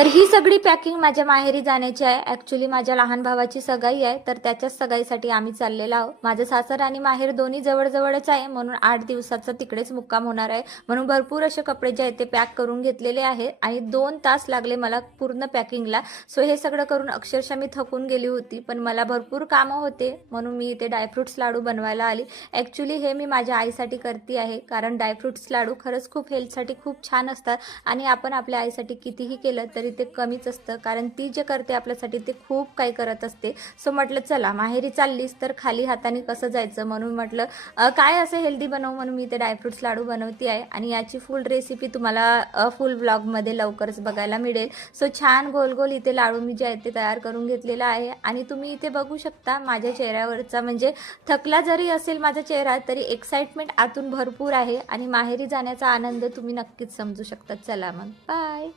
तर ही सगळी पॅकिंग माझ्या माहेरी जाण्याची आहे. ॲक्च्युली माझ्या लहान भावाची सगाई आहे, तर त्याच्याच सगाईसाठी आम्ही चाललेलो आहोत. माझं सासर आणि माहेर दोन्ही जवळजवळच आहे, म्हणून 8 दिवसाचा तिकडेच मुक्काम होणार आहे. म्हणून भरपूर असे कपडे जे आहेत ते पॅक करून घेतलेले आहे आणि 2 तास लागले मला पूर्ण पॅकिंगला. सो हे सगळं करून अक्षरशः मी थकून गेली होती, पण मला भरपूर कामं होते म्हणून मी इथे ड्रायफ्रुट्स लाडू बनवायला आली. ॲक्च्युली हे मी माझ्या आईसाठी करते आहे, कारण ड्रायफ्रुट्स लाडू खरंच खूप हेल्थसाठी खूप छान असतात आणि आपण आपल्या आईसाठी कितीही केलं तरी ते कमीच असतं, कारण ती जे करते आपल्यासाठी ते खूप काही करत असते. सो म्हटलं चला माहेरी चाललीस तर खाली हाताने कसं जायचं, म्हणून म्हटलं काय असं हेल्दी बनवू, म्हणून मी ते ड्रायफ्रुट्स लाडू बनवते आहे आणि याची फुल रेसिपी तुम्हाला फुल ब्लॉगमध्ये लवकरच बघायला मिळेल. सो छान गोल गोल इथे लाडू मी जे आहेत ते तयार करून घेतलेला आहे आणि तुम्ही इथे बघू शकता माझ्या चेहऱ्यावरचा, म्हणजे थकला जरी असेल माझा चेहरा तरी एक्साइटमेंट आतून भरपूर आहे आणि माहेरी जाण्याचा आनंद तुम्ही नक्कीच समजू शकता. चला मग बाय.